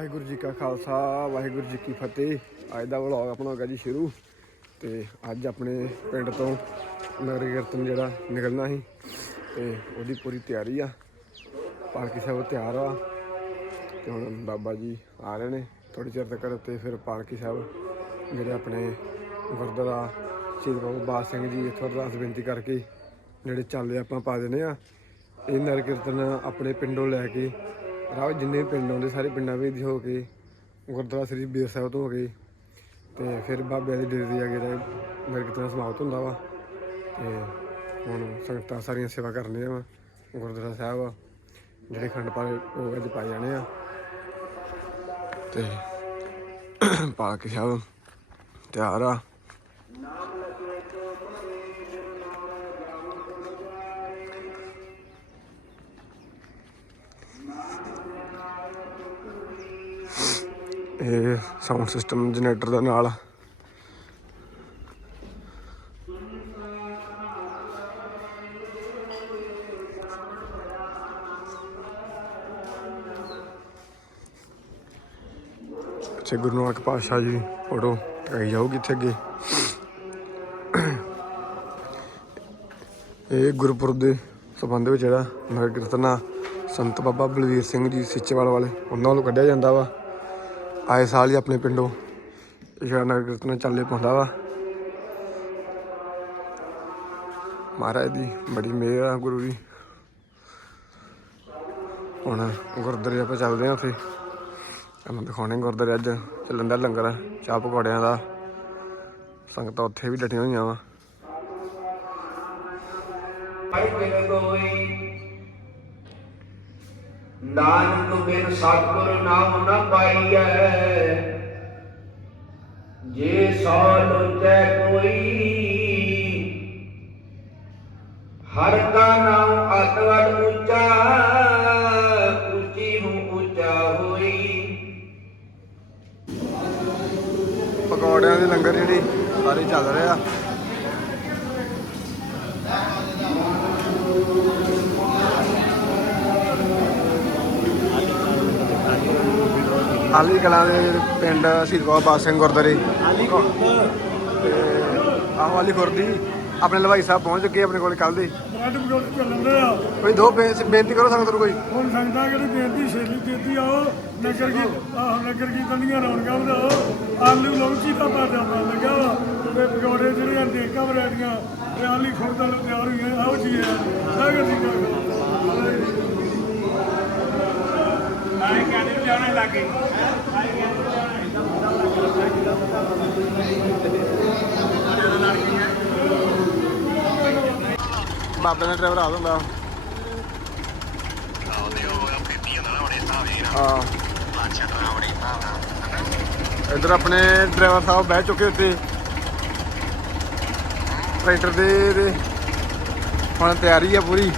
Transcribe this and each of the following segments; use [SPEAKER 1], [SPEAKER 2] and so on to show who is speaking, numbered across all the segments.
[SPEAKER 1] ਵਾਹਿਗੁਰੂ ਜੀ ਕਾ ਖਾਲਸਾ, ਵਾਹਿਗੁਰੂ ਜੀ ਕੀ ਫਤਿਹ। ਅੱਜ ਦਾ ਵਲੌਗ ਆਪਣਾ ਹੋਗਾ ਜੀ ਸ਼ੁਰੂ ਤੇ ਅੱਜ ਆਪਣੇ ਪਿੰਡ ਤੋਂ ਨਗਰ ਕੀਰਤਨ ਜਿਹੜਾ ਨਿਕਲਣਾ ਸੀ ਤੇ ਉਹਦੀ ਪੂਰੀ ਤਿਆਰੀ ਆ। ਪਾਲਕੀ ਸਾਹਿਬ ਤਿਆਰ ਆ ਤੇ ਹੁਣ ਬਾਬਾ ਜੀ ਆ ਰਹੇ ਨੇ ਥੋੜੀ ਚਿਰ ਤੱਕ ਤੇ ਫਿਰ ਪਾਲਕੀ ਸਾਹਿਬ ਜਿਹੜੇ ਆਪਣੇ ਗੁਰਦੁਆਰਾ ਸ਼ਹੀਦ ਬਾਬਾ ਬਾਦ ਸਿੰਘ ਜੀ ਇੱਥੋਂ ਅਰਦਾਸ ਬੇਨਤੀ ਕਰਕੇ ਜਿਹੜੇ ਚਾਲੇ ਆਪਾਂ ਪਾ ਦਿੰਦੇ ਆ। ਇਹ ਨਗਰ ਕੀਰਤਨ ਆਪਣੇ ਪਿੰਡੋਂ ਲੈ ਕੇ ਰਾਹ ਜਿੰਨੇ ਵੀ ਪਿੰਡ ਆਉਂਦੇ, ਸਾਰੇ ਪਿੰਡਾਂ ਵਿੱਚ ਹੋ ਕੇ, ਗੁਰਦੁਆਰਾ ਸ੍ਰੀ ਬੀਰ ਸਾਹਿਬ ਤੋਂ ਹੋ ਕੇ ਤੇ ਫਿਰ ਬਾਬਿਆਂ ਦੀ ਡੇਰੇ ਤੇ ਜਾ ਕੇ ਜਿਹੜਾ ਨਗਰ ਕੀਰਤਨ ਸਮਾਪਤ ਹੁੰਦਾ ਵਾ ਤੇ ਹੁਣ ਸੰਗਤਾਂ ਸਾਰੀਆਂ ਸੇਵਾ ਕਰਨੀਆਂ ਵਾ, ਗੁਰਦੁਆਰਾ ਸਾਹਿਬ ਜਿਹੜੇ ਖੰਡ ਪਾਲੇ ਉਹ ਅੱਜ ਪਾਏ ਜਾਣੇ ਆ ਤੇ ਪਾਲਕ ਸਾਹਿਬ ਤਿਆਰ ਆ। ਇਹ ਸਾਊਂਡ ਸਿਸਟਮ ਜਨਰੇਟਰ ਦੇ ਨਾਲ। ਅੱਛਾ ਗੁਰੂ ਨਾਨਕ ਪਾਤਸ਼ਾਹ ਜੀ ਫੋਟੋ ਟਾਈ ਜਾਊਗੀ ਇੱਥੇ ਅੱਗੇ। ਇਹ ਗੁਰਪੁਰਬ ਦੇ ਸਬੰਧ ਵਿੱਚ ਜਿਹੜਾ ਨਗਰ ਕੀਰਤਨ ਸੰਤ ਬਾਬਾ ਬਲਵੀਰ ਸਿੰਘ ਜੀ ਸਿੱਚੇਵਾਲ ਵਾਲੇ, ਉਹਨਾਂ ਵੱਲੋਂ ਕੱਢਿਆ ਜਾਂਦਾ ਵਾ। ਆਏ ਸਾਲ ਹੀ ਆਪਣੇ ਪਿੰਡੋਂ। ਇਹ ਨਗਰ ਕੀਰਤਨ ਚੱਲੇ ਪਾਉਂਦਾ ਵਾ। ਮਹਾਰਾਜ ਦੀ ਬੜੀ ਮਿਹਰ ਆ ਗੁਰੂ ਦੀ। ਹੁਣ ਗੁਰਦੁਆਰੇ ਆਪਾਂ ਚੱਲਦੇ ਆ ਉੱਥੇ। ਤੁਹਾਨੂੰ ਦਿਖਾਉਣੇ ਗੁਰਦੁਆਰੇ ਅੱਜ ਚੱਲਣ ਦਾ ਲੰਗਰ, ਚਾਹ ਪਕੌੜਿਆਂ ਦਾ। ਸੰਗਤਾਂ ਉੱਥੇ ਵੀ ਡਟੀਆਂ ਹੋਈਆਂ ਵਾ।
[SPEAKER 2] ਆਈ ਬਿਨ ਕੋਈ ਨਾਨਕ ਬਿਨ ਸਤਿਗੁਰ ਨਾਮ ਨ ਪਾਈਐ। ਜੇ ਸੋ ਲੋਚੈ ਕੋਈ ਹਰ ਦਾ ਨਾਮ ਅਤਵਡ ਉੱਚਾ, ਉੱਚੀ ਨੂੰ ਉੱਚਾ ਹੋਈ।
[SPEAKER 1] ਪਕੌੜਿਆਂ ਦੇ ਲੰਗਰ ਜਿਹੜੇ ਸਾਰੇ ਚੱਲ ਰਿਹਾ ਆਲੀ ਕਲਾਂ ਦੇ ਪਿੰਡ ਸ਼ਹੀਦ ਬਾਬਾ ਬਾਦ ਸਿੰਘ ਗੁਰਦੁਆਰੇ। ਤੇ ਆਹ ਵਾਲੀ ਖੁਰਦੀ ਆਪਣੇ ਲਵਾਈ ਸਾਹਿਬ ਪਹੁੰਚ ਚੁੱਕੇ ਆਪਣੇ ਕੋਲ ਕੱਲ ਦੇ।
[SPEAKER 3] ਬ੍ਰੈਡ ਪਕੌੜੇ ਚੱਲਣ ਦੇ ਆ।
[SPEAKER 1] ਕੋਈ ਦੋ ਬੇ- ਬੇਨਤੀ ਕਰੋ ਸੰਗਤ ਨੂੰ ਕੋਈ।
[SPEAKER 3] ਹੁਣ ਸੰਗਤਾਂ ਕਿਹੜੀ ਬੇਨਤੀ ਛੇਲੀ ਕੀਤੀ ਆਓ। ਨਗਰ ਕੀ ਆਹ ਨਗਰ ਕੀਰਤਨ ਦੀਆਂ ਰੌਣਕਾਂ ਵਧਾਓ। ਆਲੂ ਲੌਂਚੀ ਦਾ ਬਾਜਾ ਬਣ ਲੱਗਾ ਵਾ। ਤੇ ਪਕੌੜੇ ਜਿਹੜੀਆਂ ਦੇਖਾਂ ਵਰੈਟੀਆਂ ਤੇ ਆਲੀ ਖੁਰਦਾਂ ਨੂੰ ਤਿਆਰ ਹੋਈਆਂ। ਆਓ ਜੀ ਆ ਸਾਗਰ ਜੀ। ਕਾ ਆਏ ਕਹਿੰਦੇ ਜਾਣਾ ਲੱਗੇ
[SPEAKER 1] ਬਾਬੇ ਦਾ ਡਰਾਈਵਰ ਆ ਹੁੰਦਾ ਹਾਂ। ਇਧਰ ਆਪਣੇ ਡਰਾਈਵਰ ਸਾਹਿਬ ਬਹਿ ਚੁੱਕੇ ਉੱਤੇ। ਟਰੈਕਟਰ ਦੇ। ਹੁਣ ਤਿਆਰੀ ਆ ਪੂਰੀ।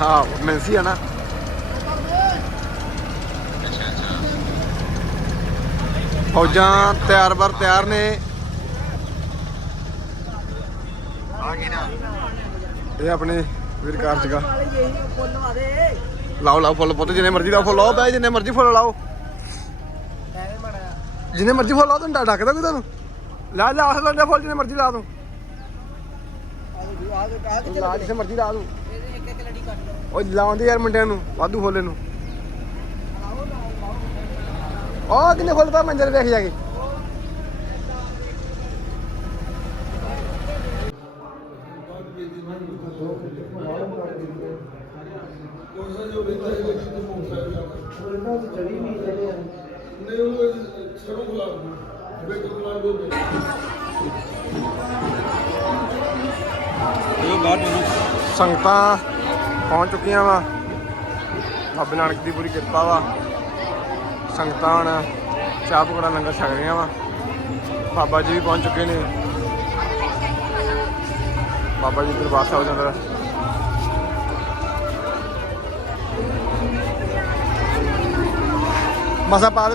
[SPEAKER 1] ਹਾਂ ਮੈਂਸੀ ਆ ਨਾ ਫੌਜਾਂ ਤਿਆਰ ਬਰ ਤਿਆਰ ਨੇ ਇਹ ਆਪਣੇ ਵੀਰ ਕਾਰਜਗਾ ਲਾਓ ਲਾਓ ਫੁੱਲ ਪੁੱਤ ਜਿੰਨੇ ਮਰਜ਼ੀ ਲਾਓ ਫੁੱਲ ਲਾਓ ਬੈ ਜਿੰਨੇ ਮਰਜ਼ੀ ਫੁੱਲ ਲਾਓ ਜਿੰਨੇ ਮਰਜ਼ੀ ਫੁੱਲ ਲਾਓ ਤੁਹਾਨੂੰ ਡੱਕਦਾ ਕੋਈ ਤੁਹਾਨੂੰ ਲਾ ਲਾ ਫੁੱਲ ਜਿੰਨੇ ਮਰਜ਼ੀ ਲਾ ਦੋ ਲਾ ਜਿੰਨੇ ਮਰਜ਼ੀ ਲਾ ਦੋ ਉਹ ਲਾਉਂਦੇ ਯਾਰ ਮੁੰਡਿਆਂ ਨੂੰ, ਵਾਧੂ ਫੁੱਲ ਨੂੰ। ਆਹ ਕਿੰਨੇ ਖੋਲਦਾ ਤਾਂ ਮੰਜਰ ਵੇਖ ਜਾ ਕੇ। ਸੰਗਤਾਂ ਪਹੁੰਚ ਚੁੱਕੀਆਂ ਵਾ। ਬਾਬੇ ਨਾਨਕ ਦੀ ਪੂਰੀ ਕਿਰਪਾ ਵਾ। ਸੰਗਤਾਂ ਹੁਣ ਚਾਹ ਪਕੌੜਾ ਲੰਗਰ ਛਕ ਰਹੀਆਂ ਵਾ। ਬਾਬਾ ਜੀ ਵੀ ਪਹੁੰਚ ਚੁੱਕੇ ਨੇ। ਬਾਬਾ ਜੀ ਦਰਬਾਰ ਸਾਹਿਬ ਦੇ ਅੰਦਰ। ਮਸਾ ਪਾ ਦੇ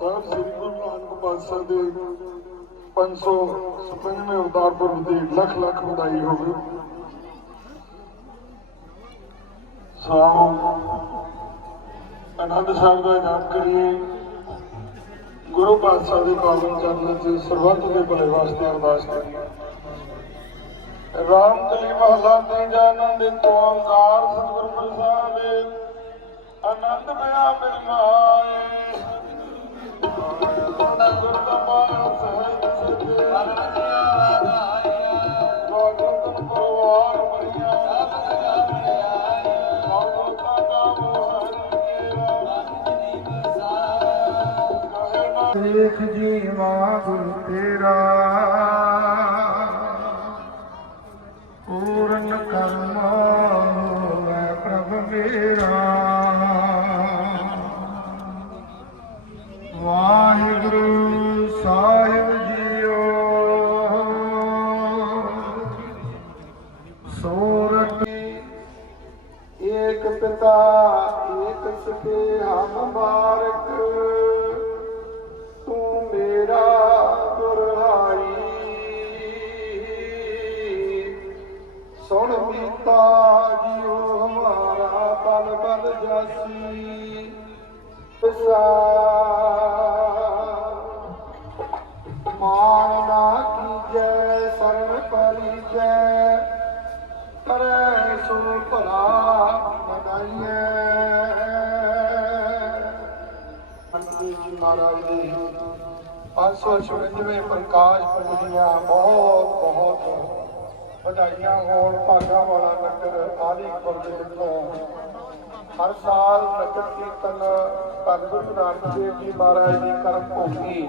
[SPEAKER 1] ਸਰ
[SPEAKER 3] ਸ੍ਰੀ ਗੁਰੂ ਨਾਨਕ ਪਾਤਸ਼ਾਹ ਦੇ 595 ਉਦਾਰਪੁਰ ਦੀ ਲੱਖ ਲੱਖ ਵਧਾਈ ਹੋਵੇ। ਸੋ ਅਨੰਦ ਸਾਹਿਬ ਦਾ ਨਾਮ ਕਰੀਏ। ਗੁਰੂ ਪਾਤਸ਼ਾਹ ਦੇ ਪਾਵਨ ਚਰਨਾਂ 'ਚ ਸਰਬੱਤ ਦੇ ਭਲੇ ਵਾਸਤੇ ਅਰਦਾਸ ਕਰੀਏ। ਰਾਮ ਕਲੀ ਮਹਲਾ ਤੀਜਾ ਆਨੰਦ ਓੰਕਾਰ ਸਤਿਗੁਰ ਪ੍ਰਸਾਦ ਆਨੰਦ ਮਿਆ ਮਿਲ ਦੇਖ ਜੀਵਾ ਗੁਰ ਤੇਰਾ। ਪੂਰਨ ਕਰਮ ਹੋਵੇ ਪ੍ਰਭ ਮੇਰਾ। ਭਲਾ ਬਨਾਈਐ ਅੰਤੇ ਜੀ ਮਹਾਰਾਜ ਦੇ 556ਵੇਂ ਪ੍ਰਕਾਸ਼ ਪੁਰਬ ਦੀਆਂ ਬਹੁਤ ਬਹੁਤ ਵਧਾਈਆਂ ਹੋਣ ਭਾਗਾ ਵਾਲਾ ਨਗਰ ਆਲੀਪੁਰ ਦੇ ਤੋਂ। ਹਰ ਸਾਲ ਨਗਰ ਕੀਰਤਨ ਧੰਨ ਗੁਰੂ ਨਾਨਕ ਦੇਵ ਜੀ ਮਹਾਰਾਜ ਦੀ ਕਰਮ ਭੂਮੀ,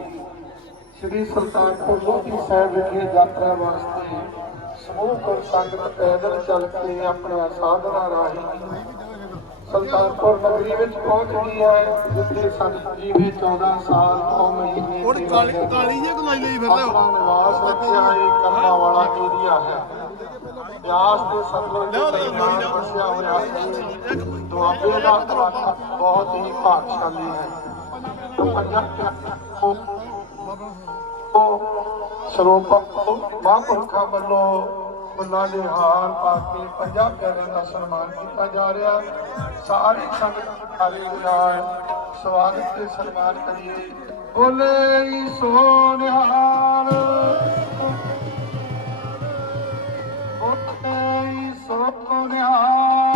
[SPEAKER 3] ਸ੍ਰੀ ਸੁਲਤਾਨਪੁਰ ਲੋਧੀ ਸਾਹਿਬ ਵਿਖੇ ਯਾਤਰਾ ਵਾਸਤੇ ਸਮੂਹ ਗੁਰ ਸੰਗਤ ਪੈਦਲ ਚੱਲ ਕੇ ਆਪਣਾ ਸਾਧਨਾ ਰਾਹੀਂ ਸੁਲਤਾਨਪੁਰ ਨਗਰੀ ਵਿੱਚ ਪਹੁੰਚ ਗਈ ਹੈ ਜਿੱਥੇ ਸੰਤ ਜੀ ਨੇ 14 ਸਾਲ 9 ਮਹੀਨੇ
[SPEAKER 4] ਹੁਣ ਕਾਲੀ ਕਾਲੀ ਜੇ ਕਲਾਈ ਲਈ ਫਿਰਦੇ
[SPEAKER 3] ਆਪਣਾ
[SPEAKER 4] ਹੋ
[SPEAKER 3] ਨਿਵਾਸ ਰੱਖਿਆ ਇਹ ਕਰਨਾ ਵਾਲਾ ਏਰੀਆ ਹੈ। ਬਿਆਸ ਦੇ ਸਤਲੁਜ ਦੇ ਦਰਮਿਆਨ ਵਸਿਆ ਹੋਇਆ ਹੈ ਦੁਆਬੇ ਦਾ ਇਲਾਕਾ ਬਹੁਤ ਹੀ ਭਾਗਸ਼ਾਲੀ ਹੈ। ਪੰਜਾਬ ਸਰੋਪਾ ਮਹਾਂਪੁਰਖਾਂ ਵੱਲੋਂ ਫੁੱਲਾਂ ਦੇ ਹਾਰ ਪਾ ਕੇ ਪੰਜਾਬ ਪਿਆਰਿਆਂ ਦਾ ਸਨਮਾਨ ਕੀਤਾ ਜਾ ਰਿਹਾ। ਸਾਰੀ ਸੰਗਤ ਸਾਰੇ ਨਾਲ ਸਵਾਗਤ ਤੇ ਸਨਮਾਨ ਕਰੀਏ। ਬੋਲੇ ਸੋਨਿਹਾਲ। ਬੋਲੇ ਸੋਨਿਹਾਲ।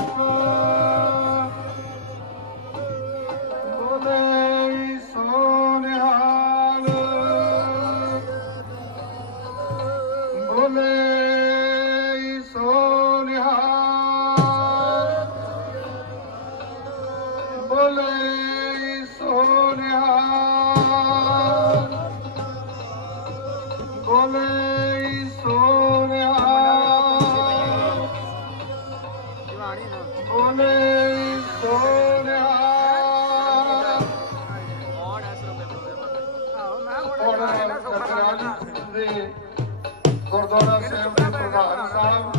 [SPEAKER 3] ਬੋਲੇ ਸੋਨਿਹਾਲ ਬੋਲੇ ਸੋਨਿਹਾਲ ਬੋਲੇ ਸੋਨਿਹਾਲ ਹੁਣ ਕਤਰਾਲੀ ਦੇ ਗੁਰਦੁਆਰਾ ਸਾਹਿਬ ਦੇ ਪ੍ਰਧਾਨ ਸਾਹਿਬ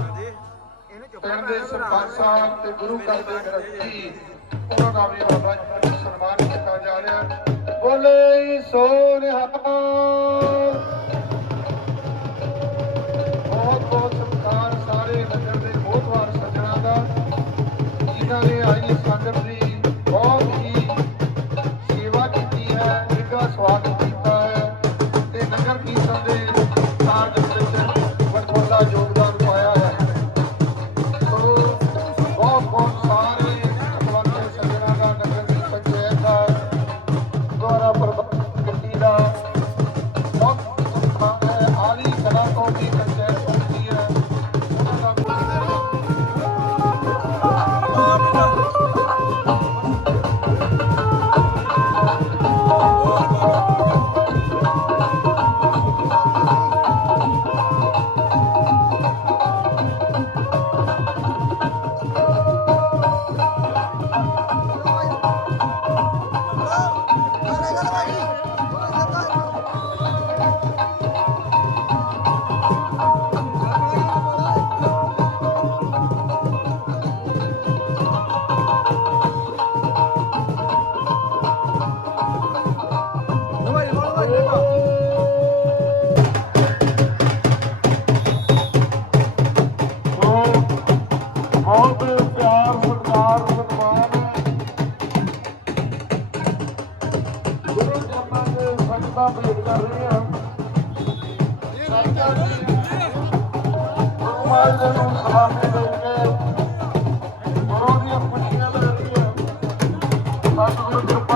[SPEAKER 3] ਪਿੰਡ ਦੇ ਸਰਪੰਚ ਸਾਹਿਬ ਤੇ ਗੁਰੂ ਘਰ ਦੇ ਗ੍ਰੰਥੀ ਉਹਨਾਂ ਦਾ ਵੀ ਬਾਬਾ ਜੀ ਨੂੰ ਸਨਮਾਨ ਕੀਤਾ ਜਾ ਰਿਹਾ। ਬੋਲੇ ਸੋਨਿਹਾਲ ਬਹੁਤ ਬਹੁਤ ਸਤਿਕਾਰ ਸਾਰੇ ਨਗਰ ਦੇ ਬਹੁਤ ਵਾਰ ਸੱਜਣਾ ਦਾ। ਜਿਨ੍ਹਾਂ ਨੇ ਆਈ ਸੰਗਤ ਸਮਾਜ ਨੂੰ ਖਵਾਤੇ ਬੈਠੇ ਗੁਰੂ ਦੀਆਂ ਖੁਸ਼ੀਆਂ ਲੱਗਦੀਆਂ ਸਤਿਗੁਰੂ
[SPEAKER 1] ਕਿਰਪਾ